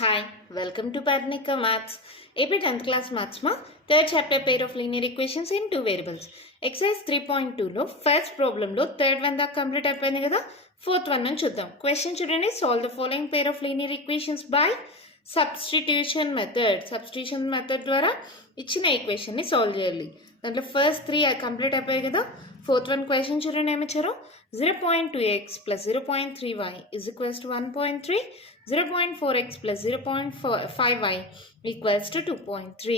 Hi, welcome to Padnika Maths. AP 10th class Maths ma third chapter pair of linear equations in two variables. Exercise 3.2 లో first problem లో third one దాకా complete అయిపోయింది కదా, fourth one నుంచి చూద్దాం. Question చూడండి, solve the following pair of linear equations by substitution method. Substitution method ద్వారా ఇచ్చిన ఈక్వేషన్ ని సాల్వ్ చేయాలి. దాంట్లో ఫస్ట్ 3 కంప్లీట్ అయిపోయాయి కదా. ఫోర్త్ వన్ క్వశ్చన్ చూడండి ఏమి ఇచ్చారు. 0.2x plus 0.3y is equals to 1.3, 0.4x plus 0.5y equals to 2.3.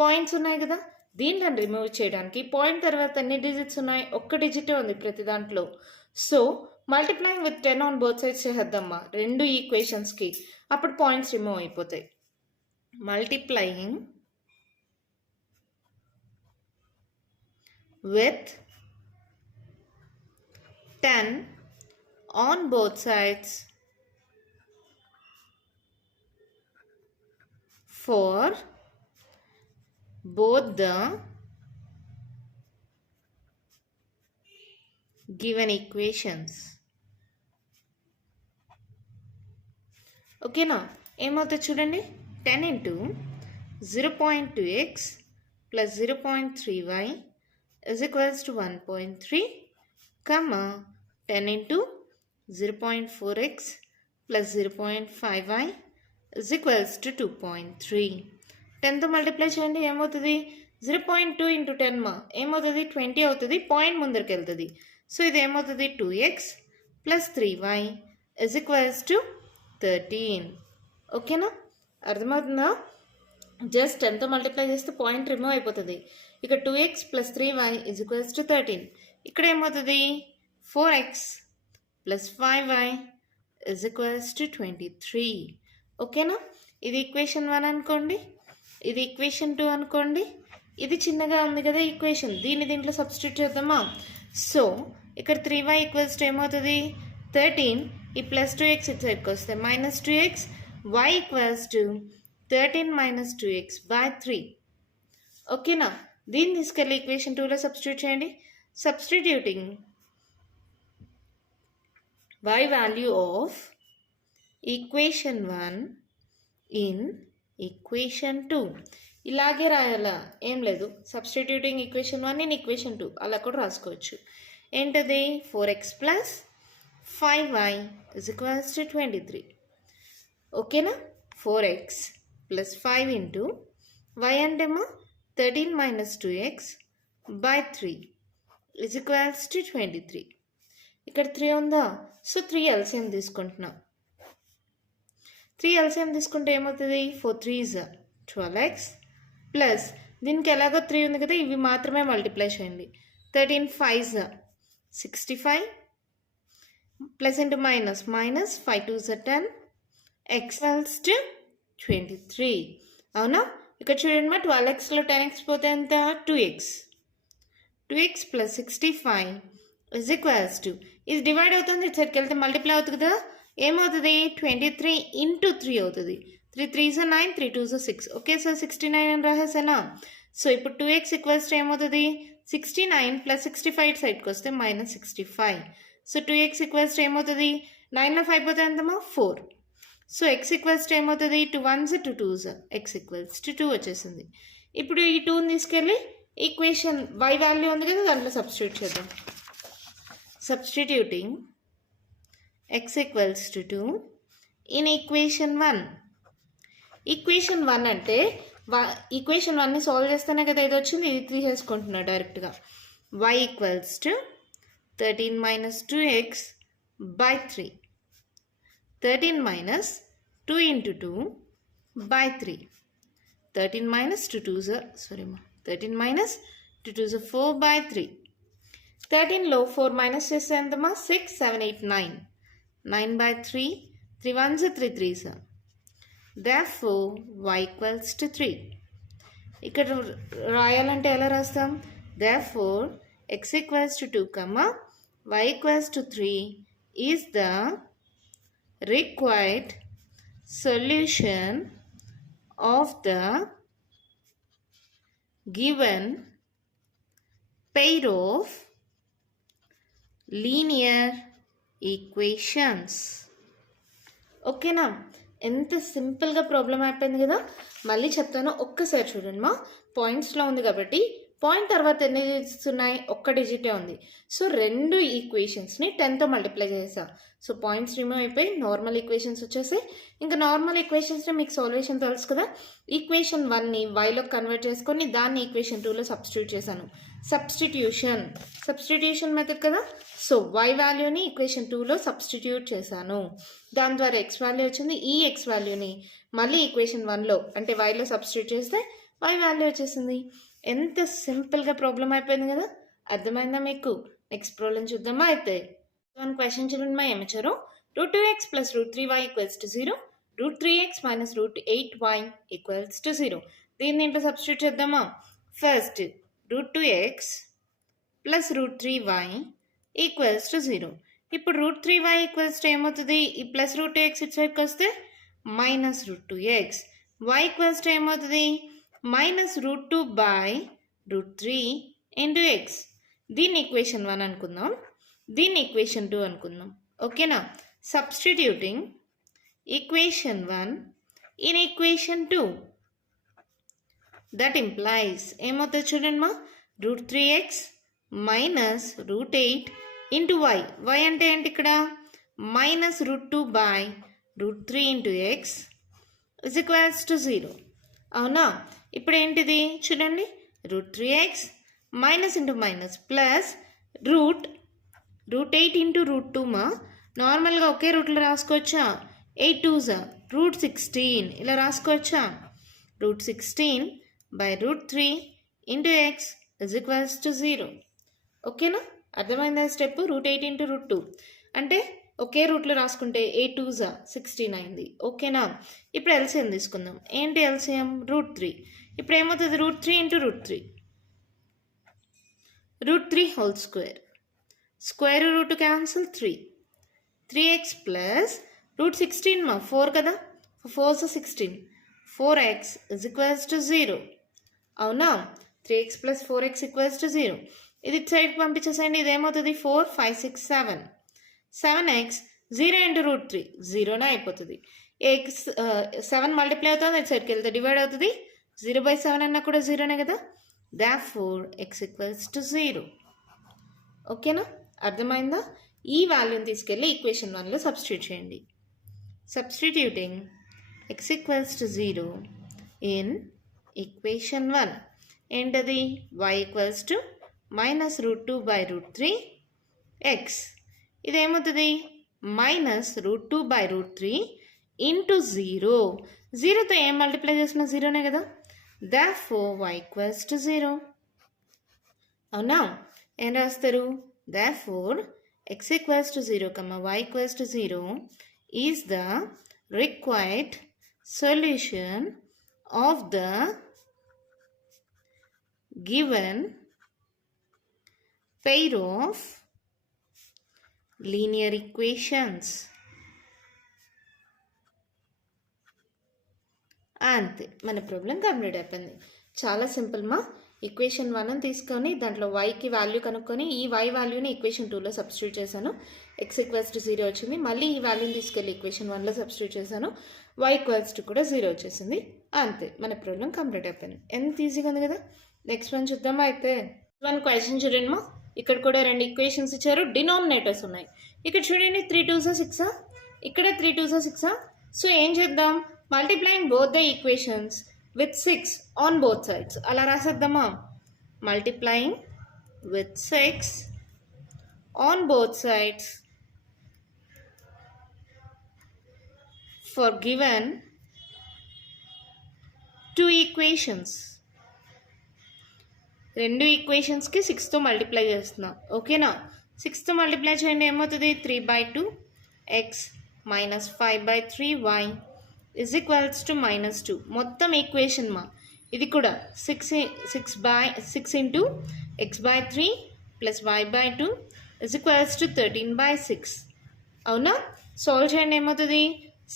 Points ఉన్నాయి కదా, దీంట్లో రిమూవ్ చేయడానికి పాయింట్ తర్వాత ఎన్ని డిజిట్స్ ఉన్నాయి, ఒక్క డిజిటే ఉంది ప్రతి దాంట్లో. So multiplying with 10 on both sides చేద్దామా రెండు ఈక్వేషన్స్కి, అప్పుడు పాయింట్స్ రిమూవ్ అయిపోతాయి. Multiplying with 10 on both sides for both the given equations. ఓకేనా, ఏమవుతుంది చూడండి. 10 into 0.2x plus 0.3y is equals to 1.3, comma 10 into 0.4x plus 0.5y is equals to 2.3. 10తో multiply చేయండి, ఏమవుతుంది 0.2 into 10 మా ఏమవుతుంది 20 అవుతుంది, పాయింట్ ముందరికి వెళ్తుంది. సో ఇది ఏమవుతుంది 2x plus 3y is equals to 13. ఓకేనా, అర్థమవుతుందా? జస్ట్ 10తో మల్టిప్లై చేస్తే పాయింట్ రిమూవ్ అయిపోతుంది. ఇక 2x plus 3y is equals to 13. ఇక్కడ ఏమవుతుంది 4x plus 5y is equals to 23. ఓకేనా, ఇది ఈక్వేషన్ 1 అనుకోండి, ఇది ఈక్వేషన్ 2 అనుకోండి. ఇది చిన్నగా ఉంది కదా ఈక్వేషన్, దీంట్లో సబ్స్టిట్యూట్ చేద్దామా. సో ఇక్కడ 3y ఈక్వల్స్ టు ఏమవుతుంది 13, ఈ ప్లస్ 2x ఇటు సైడ్కి వస్తే minus 2x, y equals to 13 minus 2x by 3. ఓకేనా, దీన్ని తీసుకెళ్ళి ఈక్వేషన్ 2లో సబ్స్టిట్యూట్ చేయండి. Substituting y value of equation 1 in equation 2. ఇలాగే రాయాలా, ఏం లేదు. సబ్స్టిట్యూటింగ్ ఈక్వేషన్ 1 ఇన్ ఈక్వేషన్ 2 అలా కూడా రాసుకోవచ్చు. ఏంటది 4x plus 5y is equals to 23. ఓకేనా, 4x plus 5 into y అంటేమో 13 minus 2x by 3 is equals to 23. ఇక్కడ 3 ఉందా, సో 3 ఎల్సిఎం తీసుకుంటున్నాం. 3 ఎల్సిఎం తీసుకుంటే ఏమవుతుంది 4 3s 12x ప్లస్ దీనికి ఎలాగో 3 ఉంది కదా, ఇవి మాత్రమే మల్టిప్లై చేయండి. 13 5s 65 plus into minus 5 2s 10 x equals to 23. అవునా, ఇక్కడ చూడండి మా 12xలో 10x పోతే ఎంత 2x plus 65 is equals to, ఇది డివైడ్ అవుతుంది, ఇటు సైడ్కి వెళ్తే మల్టిప్లై అవుతుంది కదా, ఏమవుతుంది 23 ఇంటూ 3 అవుతుంది. 3 3s 9, 3 2s 6. ఓకే, సో 69 అని రాసేసానా. సో ఇప్పుడు 2x ఈక్వల్స్ టు ఏమవుతుంది 69 ప్లస్ 65 ఇటు సైడ్కి వస్తే minus 65. So 2x equals to ఏమవుతుంది 9లో 5 పోతే ఎంతమా 4. సో ఎక్స్ ఈక్వల్స్ టు ఏమవుతుంది 2 1s 2 2s, X equals to 2 వచ్చేసింది. ఇప్పుడు ఈ 2ని తీసుకెళ్ళి ఈక్వేషన్ y వాల్యూ ఉంది కదా దాంట్లో సబ్స్టిట్యూట్ చేద్దాం. Substituting X equals to 2 in equation 1. Equation 1 అంటే ఈక్వేషన్ 1ని సాల్వ్ చేస్తేనే కదా ఇది వచ్చింది, ఇది తీసేసుకుంటున్నా డైరెక్ట్గా. y equals to 13 minus 2x by 3. 13 minus 2 into 2 by 3. 13 minus 2 2s 13 minus 2 2s 4 by 3. 13లో 4 minus చేస్తే ఎంతమా 6 7 8 9. 9 by 3. 3 1s 3 3s. Therefore y equals to 3. ఇక్కడ రాయాలంటే ఎలా రాస్తాం, therefore x equals to 2, y equals to 3 is the required solution of the given pair of linear equations. ఓకేనా, ఎంత సింపుల్గా problem అయిపోయింది కదా. మళ్ళీ చెప్తాను, ఒక్కసారి చూడండి మా. పాయింట్స్లో ఉంది కాబట్టి పాయింట్ తర్వాత ఎన్ని డిజిట్స్ ఉన్నాయి, ఒక్క డిజిటే ఉంది. సో రెండు ఈక్వేషన్స్ని 10తో మల్టిప్లై చేసా. సో పాయింట్స్ రిమూవ్ అయిపోయి నార్మల్ ఈక్వేషన్స్ వచ్చేసాయి. ఇంకా నార్మల్ ఈక్వేషన్స్ని మీకు సొల్యూషన్ తెలుసు కదా. ఈక్వేషన్ 1ని వైలో కన్వర్ట్ చేసుకొని దాన్ని ఈక్వేషన్ 2లో సబ్స్టిట్యూట్ చేశాను. సబ్స్టిట్యూషన్ మెథడ్ కదా. సో y వాల్యూని ఈక్వేషన్ 2లో సబ్స్టిట్యూట్ చేశాను. దాని ద్వారా x వాల్యూ వచ్చింది. ఈ x వాల్యూని మళ్ళీ ఈక్వేషన్ 1లో అంటే yలో సబ్స్టిట్యూట్ చేస్తే y వాల్యూ వచ్చేసింది. ఎంత సింపుల్గా ప్రాబ్లం అయిపోయింది కదా. అర్థమైందా మీకు? నెక్స్ట్ ప్రాబ్లం చూద్దామా అయితే. క్వశ్చన్ చూడండి మా. ఏమిచ్చారు? √2x + √3y = 0, √3x - √8y = 0. దీన్ని ఇంట్లో సబ్స్టిట్యూట్ చేద్దామా. First √2x + √3y = 0. ఇప్పుడు √3y = ఏమవుతుంది? ఈ ప్లస్ √2x ఇటు సైడ్కి వస్తే -√2x. y = ఏమవుతుంది? -√2/√3 × x. దీన్ని ఈక్వేషన్ 1 అనుకుందాం, దీన్ని ఈక్వేషన్ 2 అనుకుందాం. ఓకేనా. Substituting equation 1 in equation 2. That implies ఏమవుతుంది చూడండి మా. √3x - √8 × y. y అంటే ఏంటి ఇక్కడ? -√2/√3 × x = 0. అవునా. ఇప్పుడు ఏంటిది చూడండి. √3x ప్లస్ √8 × √2 మా. నార్మల్గా ఒకే రూట్లో రాసుకోవచ్చా? 8 2s √16 ఇలా రాసుకోవచ్చా? √16/√3 × x = 0. ఓకేనా. అర్థమైందా స్టెప్? √8 × √2 అంటే ఒకే రూట్లో రాసుకుంటే 8 2s 16 అయింది. ఓకేనా. ఇప్పుడు ఎల్సిఎం తీసుకుందాం. ఏంటి ఎల్సిఎం? √3. ఇప్పుడు ఏమవుతుంది? √3 × √3 √3 whole square. Square root cancel 3. 3x plus √16 మా 4 కదా. 4s 16. 4x = 0. అవునా. 3x + 4x = 0. ఇది సైడ్కి పంపించేసేయండి. ఇదేమవుతుంది? 4 5 6 7. 7x 0 × √3 0నే అయిపోతుంది. x 7 మల్టిప్లై అవుతుంది, ఇటు సైడ్కి వెళ్తే డివైడ్ అవుతుంది. 0/7 అన్నా కూడా 0నే కదా. therefore x = 0. ఓకేనా. అర్థమైందా? ఈ వాల్యూని తీసుకెళ్ళి ఈక్వేషన్ 1లో సబ్స్టిట్యూట్ చేయండి. Substituting x = 0 in equation 1. ఏంటది? y = -√2/√3 x. ఇదేమవుతుంది? -√2/√3 × 0. 0తో ఏం మల్టిప్లై చేసినా 0నే కదా. therefore y = 0. అవునా. ఏం రాస్తారు? therefore x = 0, y = 0 is the required solution of the given pair of linear equations. అంతే, మన ప్రాబ్లం కంప్లీట్ అయిపోయింది. చాలా సింపుల్ మా. ఈక్వేషన్ 1 తీసుకొని దాంట్లో వైకి వాల్యూ కనుక్కొని ఈ y వాల్యూని ఈక్వేషన్ 2లో సబ్స్టిట్యూట్ చేశాను. x = 0 వచ్చింది. మళ్ళీ ఈ వాల్యూని తీసుకెళ్ళి ఈక్వేషన్ 1లో సబ్స్టిట్యూట్ చేశాను. y = కూడా 0 వచ్చేసింది. అంతే, మన ప్రాబ్లం కంప్లీట్ అయిపోయింది. ఎంత ఈజీగా ఉంది కదా. నెక్స్ట్ వన్ చూద్దామా అయితే. క్వశ్చన్ చూడండి మా. ఇక్కడ కూడా 2 ఈక్వేషన్స్ ఇచ్చారు, డినామినేటర్స్ ఉన్నాయి. ఇక్కడ చూడండి 3 2s 6, ఇక్కడ 3 2s 6. సో ఏం చేద్దాం? Multiplying both the equations with 6 on both sides. అలా రాసేద్దామా? Multiplying with 6 on both sides for given 2 equations. 2 ఈక్వేషన్స్కి 6తో multiply చేస్తున్నాం. ఓకేనా. 6తో మల్టిప్లై చేయండి. ఏమవుతుంది? 3/2 x - 5/3y = -2. మొత్తం ఈక్వేషన్ మా. ఇది కూడా 6 × x/3 + y/2 = 13/6. అవునా. సాల్వ్ చేయండి. ఏమవుతుంది?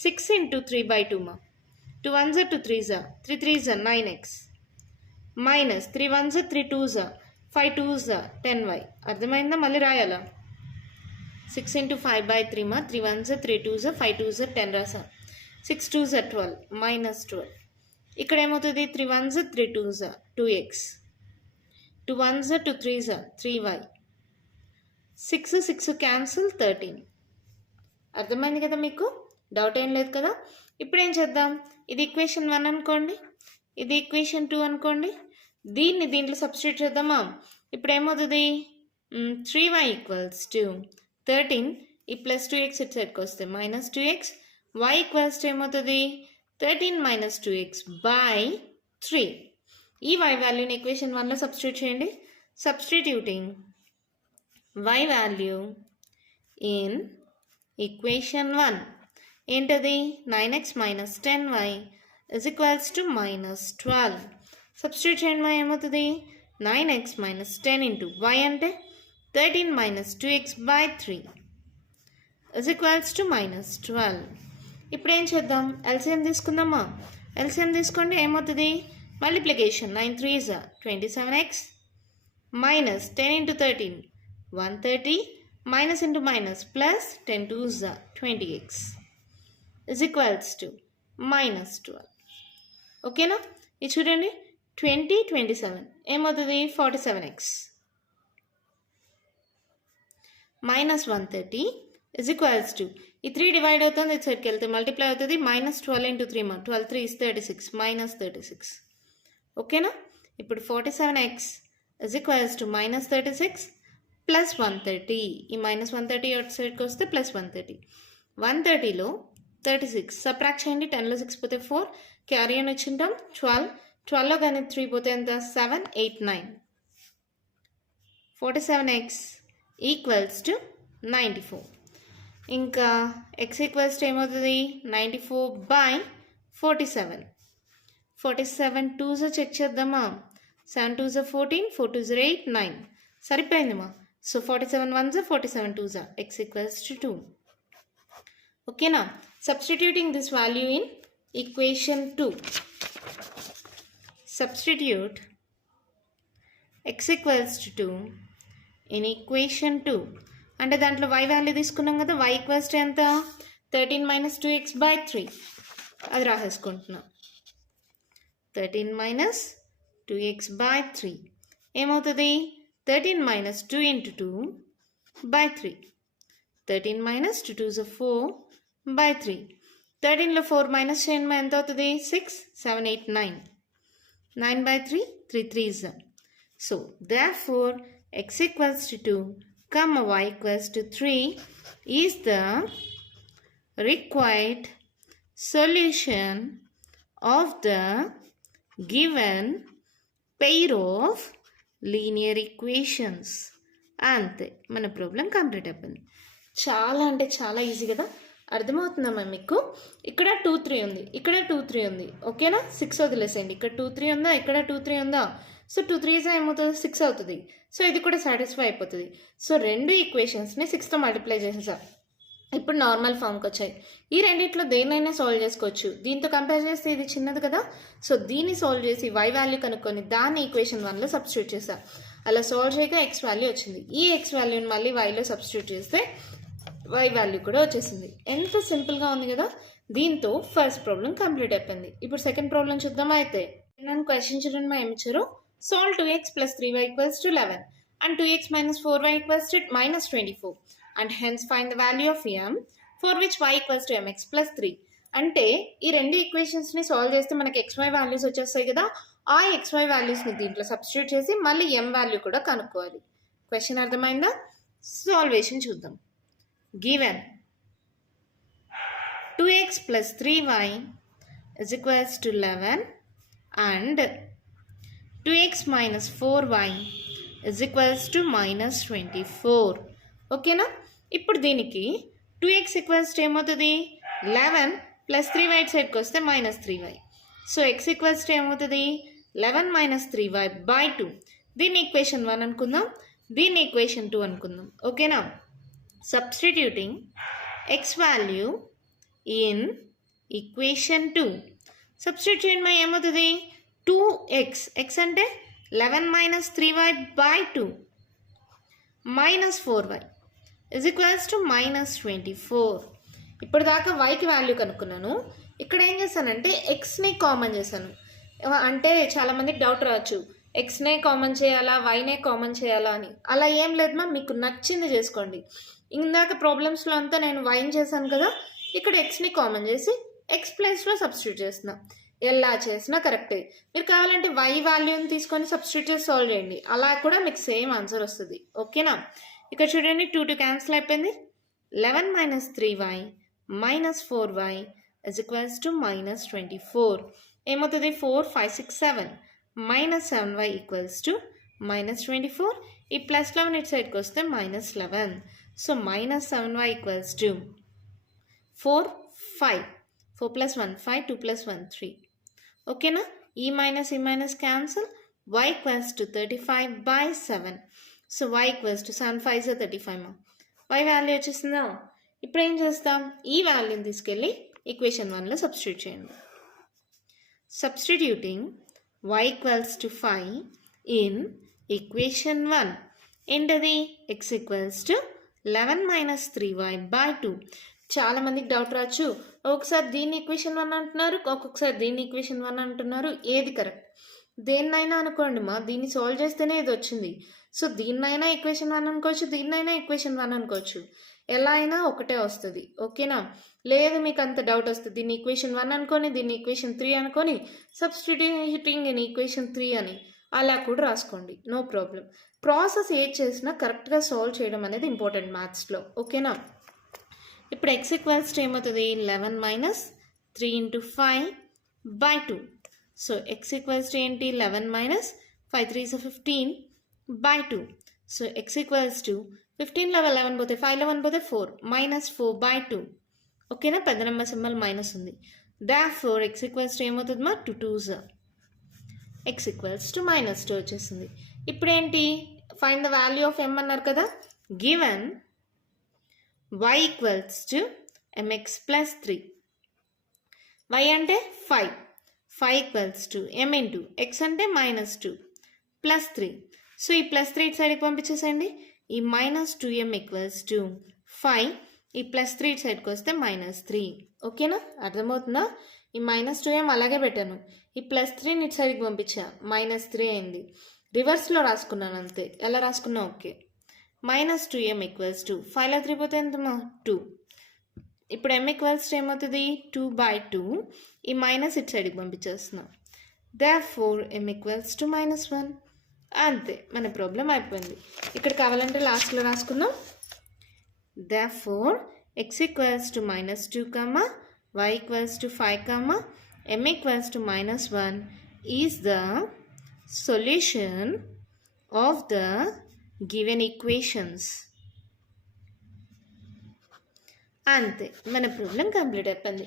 6 × 3/2 మా. 2 1s 2 3s 3 3s 9x - 3 1s 3 2s 5 2s 10y. అర్థమైందా? మళ్ళీ రాయాలా? 6 × 5/3 మా. 3 1s 3 2s 5 2s 10 రాసా. 6 2s are 12 minus 12. ఇక్కడ ఏమవుతుంది 3 1s 3 2s 2x, 2 1s 2 3s 3y, 6 6 cancel 13. అర్థమైంది కదా మీకు? డౌట్ ఏం లేదు కదా? ఇప్పుడు ఏం చేద్దాం, ఇది ఈక్వేషన్ 1 అనుకోండి, ఇది ఈక్వేషన్ 2 అనుకోండి, దీన్ని దీంట్లో సబ్స్టిట్యూట్ చేద్దామా? ఇప్పుడు ఏమవుతుంది 3y ఈక్వల్స్ టు 13, ఈ ప్లస్ 2x ఇటు సైడ్కి వస్తే minus 2x, y equals to ఏమవుతుంది 13 మైనస్ 2x బై 3. ఈ y వాల్యూని ఈక్వేషన్ 1లో సబ్స్టిట్యూట్ చేయండి. Substituting y value in equation 1 ఏంటది 9x minus 10y is equals to minus 12. Substitute చేయండి y ఏమవుతుంది 9x మైనస్ 10 ఇంటూ y అంటే 13 minus 2x by 3 is equals to minus 12. ఇప్పుడు ఏం చేద్దాం, ఎల్సిఎం తీసుకుందామా? ఎల్సిఎం తీసుకోండి, ఏమవుతుంది multiplication 9 3s 27x minus 10 into 13 130 minus into minus plus 10 2s 20x is equals to minus 12. ఓకేనా? ఇది చూడండి 20 27 ఏమవుతుంది 47x minus 130 is equals to ఈ 3 డివైడ్ అవుతుంది, ఇటు సైడ్కి వెళ్తే మల్టిప్లై అవుతుంది, మైనస్ 12 ఇంటూ 3 12 3 is 36 మైనస్ 36. ఓకేనా? ఇప్పుడు 47x is equals to minus 36 plus 130, ఈ మైనస్ 130 అటు సైడ్కి వస్తే ప్లస్ 130, 130లో 36 సబ్ట్రాక్ట్ చేయండి, 10లో 6 పోతే 4, క్యారీ అని వచ్చింటాం 12, 12లో కానీ 3 పోతే ఎంత 7 8 9, 47x ఈక్వల్స్ టు 94. ఇంకా x ఈక్వల్స్ టు ఏమవుతుంది 94 బై 47. 47 2s చెక్ చేద్దామా? 7 2s 14, 4 2s 8 9 సరిపోయిందిమా. So 47 1s 47 2s x equals to 2. ఓకేనా? Substituting this value in equation 2. Substitute x equals to 2 in equation 2. అంటే దాంట్లో y వాల్యూ తీసుకున్నాం కదా, y ఈక్వల్స్ టు ఎంత 13 మైనస్ 2x బై 3, అది రాసేసుకుంటున్నాం 13 మైనస్ 2x బై 3 ఏమవుతుంది 13 minus 2 into 2 by 3, 13 minus 2 2s 4 by 3, 13లో 4 minus చేయండి ఎంత అవుతుంది 6 7 8 9, 9 by 3 3 3s. So therefore x equals to 2 comma y equals to 3 is the required solution of the given pair of linear equations. అంతే, మన problem complete అయిపోయింది. చాలా అంటే చాలా easy కదా, అర్థమవుతుందమ్మా మీకు? ఇక్కడ 2 3 ఉంది, ఇక్కడ 2 3 ఉంది, ఓకేనా? 6 వదిలేసేయండి, ఇక్కడ 2 3 ఉందా, ఇక్కడ 2 3 ఉందా, సో 2 3s ఏమవుతుంది 6 అవుతుంది. సో ఇది కూడా సాటిస్ఫై అయిపోతుంది. సో రెండు ఈక్వేషన్స్ని 6తో మల్టిప్లై చేసేసా, ఇప్పుడు నార్మల్ ఫామ్కి వచ్చాయి. ఈ రెండిట్లో దేన్నైనా సాల్వ్ చేసుకోవచ్చు. దీంతో కంపేర్ చేస్తే ఇది చిన్నది కదా, సో దీన్ని సాల్వ్ చేసి y వాల్యూ కనుక్కొని దాన్ని ఈక్వేషన్ 1లో సబ్స్టిట్యూట్ చేసా. అలా సాల్వ్ చేయగా x వాల్యూ వచ్చింది. ఈ x వాల్యూని మళ్ళీ yలో సబ్స్టిట్యూట్ చేస్తే y వాల్యూ కూడా వచ్చేసింది. ఎంత సింపుల్గా ఉంది కదా. దీంతో ఫస్ట్ ప్రాబ్లం కంప్లీట్ అయిపోయింది. ఇప్పుడు సెకండ్ ప్రాబ్లం చూద్దామా? అయితే నన్ను క్వశ్చన్ చూడండి, మా ఏమి ఇచ్చారు, solve 2x plus 3y equals to 11 and 2x minus 4y equals to minus 24 and hence find the value of m for which y equals to mx plus 3. అంటే ఈ రెండు ఈక్వేషన్స్ని సాల్వ్ చేస్తే మనకి xy వాల్యూస్ వచ్చేస్తాయి కదా, ఆ xy వాల్యూస్ని దీంట్లో సబ్స్టిట్యూట్ చేసి మళ్ళీ m వాల్యూ కూడా కనుక్కోవాలి. క్వశ్చన్ అర్థమైందా? సాల్వేషన్ చూద్దాం. Given 2x plus 3y is equals to 11 and 2x minus 4y is equals to minus 24. ఓకేనా? ఇప్పుడు దీనికి 2x ఈక్వల్స్ టు ఏమవుతుంది 11 ప్లస్ 3y సైడ్కి వస్తే minus 3y. So x equals to ఏమవుతుంది 11 మైనస్ 3y బై 2. దీన్ని ఈక్వేషన్ 1 అనుకుందాం, దీన్ని ఈక్వేషన్ 2 అనుకుందాం. ఓకేనా? Substituting x value in equation 2. Substitute చేయడం ఏమవుతుంది 2x, x అంటే 11 minus 3y by 2 minus 4y is equals to minus 24. ఇప్పుడు దాకా yకి వాల్యూ కనుక్కున్నాను, ఇక్కడ ఏం చేశానంటే ఎక్స్ని కామన్ చేశాను. అంటే చాలామందికి డౌట్ రావచ్చు, ఎక్స్నే కామన్ చేయాలా వైనే కామన్ చేయాలా అని. అలా ఏం లేదు మా, మీకు నచ్చింది చేసుకోండి. ఇందాక ప్రాబ్లమ్స్లో అంతా నేను వైన్ చేశాను కదా, ఇక్కడ ఎక్స్ని కామన్ చేసి ఎక్స్ ప్లేస్లో సబ్స్టిట్యూట్ చేస్తున్నా. ఎలా చేసినా కరెక్టే. మీరు కావాలంటే వై వాల్యూని తీసుకొని సబ్స్టిట్యూట్ చేసి సాల్వ్ చేయండి, అలా కూడా మీకు సేమ్ ఆన్సర్ వస్తుంది. ఓకేనా? ఇక్కడ చూడండి 2 క్యాన్సిల్ అయిపోయింది. 11 - 3y - 4y = -24. ఏమవుతుంది? 4, 5, 6, 7 -7y = -24. ఈ +11 ఇటు సైడ్కి వస్తే -11. So -7y = 4, 5. 4 + 1 5, 2 + 1 3. ఓకేనా? ఈ minus cancel. y = 35/7. So y = 7 5 35 మా. y వాల్యూ వచ్చేసిందా? ఇప్పుడు ఏం చేస్తాం? ఈ వాల్యూని తీసుకెళ్ళి ఈక్వేషన్ 1లో సబ్స్టిట్యూట్ చేయండి. Substituting y = 5 in equation 1. ఏంటది? x = 11 - 3y/2. చాలామందికి డౌట్ రావచ్చు, ఒకసారి దీన్ని ఈక్వేషన్ 1 అంటున్నారు, ఒక్కొక్కసారి దీన్ని ఈక్వేషన్ 1 అంటున్నారు. ఏది కరెక్ట్? దేన్నైనా అనుకోండి మా, దీన్ని సాల్వ్ చేస్తేనే ఇది వచ్చింది. సో దీన్నైనా ఈక్వేషన్ 1 అనుకోవచ్చు, దీన్నైనా ఈక్వేషన్ 1 అనుకోవచ్చు. ఎలా అయినా ఒకటే వస్తుంది. ఓకేనా? లేదు మీకు అంత డౌట్ వస్తుంది, దీన్ని ఈక్వేషన్ 1 అనుకొని దీన్ని ఈక్వేషన్ 3 అనుకొని సబ్స్టిట్యూటింగ్ ఇన్ ఈక్వేషన్ 3 అని అలా కూడా రాసుకోండి, నో ప్రాబ్లం. ప్రాసెస్ ఏది చేసినా కరెక్ట్గా సాల్వ్ చేయడం అనేది ఇంపార్టెంట్ మ్యాథ్స్లో. ఓకేనా? ఇప్పుడు x = ఏమవుతుంది? 11 - 3 × 5/2. సో x = ఏంటి? 11 - 5 3 = 15/2. సో x = 15లో 11 పోతే 5లో 1 పోతే 4 -4/2. ఓకేనా? పెద్ద నెంబర్ సింబల్ మైనస్ ఉంది. therefore x = ఏమవుతుంది మా? 2 2s. x = -2 వచ్చేసింది. ఇప్పుడు ఏంటి? Find the value of m అన్నారు కదా. Given y = mx + 3. y అంటే 5. 5 = m × x అంటే -2 + 3. సో ఈ +3 ఇటు సైడ్కి పంపించేసేయండి. ఈ -2m = 5. ఈ +3 ఇటు సైడ్కి వస్తే -3. ఓకేనా? అర్థమవుతుందా? ఈ -2m అలాగే పెట్టాను, ఈ +3ని ఇటు సైడ్కి పంపించా, -3 అయింది. రివర్స్లో రాసుకున్నాను అంతే. ఎలా రాసుకున్నా ఓకే. -2m = 5లో 3 పోతే ఎంతమా? 2. ఇప్పుడు m = ఏమవుతుంది? 2/2. ఈ మైనస్ ఇటు సైడ్కి పంపించేస్తున్నాం. therefore m = -1. అంతే, మన ప్రాబ్లం అయిపోయింది. ఇక్కడ కావాలంటే లాస్ట్లో రాసుకుందాం. therefore x = -2, y = 5, m = -1 is the solution of the given equations. అంతే, మన ప్రాబ్లం కంప్లీట్ అయిపోయింది.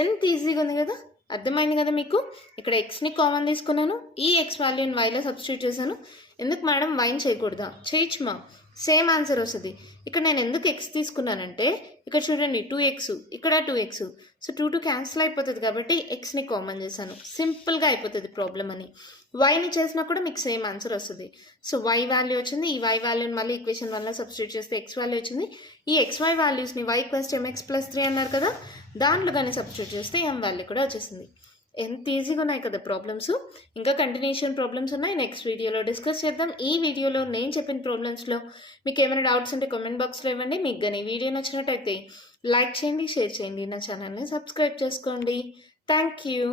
ఎంత ఈజీగా ఉంది కదా, అర్థమైంది కదా మీకు. ఇక్కడ ఎక్స్ని కామన్ తీసుకున్నాను, ఈ ఎక్స్ వాల్యూని వైలో సబ్స్టిట్యూట్ చేశాను. ఎందుకు మేడం వైన్ చేయకూడదా? చేయొచ్చు మా, సేమ్ ఆన్సర్ వస్తుంది. ఇక్కడ నేను ఎందుకు ఎక్స్ తీసుకున్నానంటే ఇక్కడ చూడండి 2x, ఇక్కడ 2x. సో 2 క్యాన్సిల్ అయిపోతుంది కాబట్టి ఎక్స్ని కామన్ చేశాను. సింపుల్గా అయిపోతుంది ప్రాబ్లం అని. వైని చేసినా కూడా మీకు సేమ్ ఆన్సర్ వస్తుంది. సో వై వాల్యూ వచ్చింది, ఈ వై వాల్యూని మళ్ళీ ఈక్వేషన్ 1లో సబ్స్టిట్యూట్ చేస్తే ఎక్స్ వాల్యూ వచ్చింది. ఈ xy వాల్యూస్ని y = mx + 3 అన్నారు కదా, దాంట్లో కానీ సబ్స్టిట్యూట్ చేస్తే m వాల్యూ కూడా వచ్చేసింది. ఎంత ఈజీగా ఉన్నాయి కదా ప్రాబ్లమ్స్. ఇంకా కంటిన్యూషన్ ప్రాబ్లమ్స్ ఉన్నాయి, నెక్స్ట్ వీడియోలో డిస్కస్ చేద్దాం. ఈ వీడియోలో నేను చెప్పిన ప్రాబ్లమ్స్లో మీకు ఏమైనా డౌట్స్ ఉంటే కామెంట్ బాక్స్లో ఇవ్వండి. మీకు కానీ వీడియో నచ్చినట్టయితే లైక్ చేయండి, షేర్ చేయండి, నా ఛానల్ని సబ్స్క్రైబ్ చేసుకోండి. Thank you.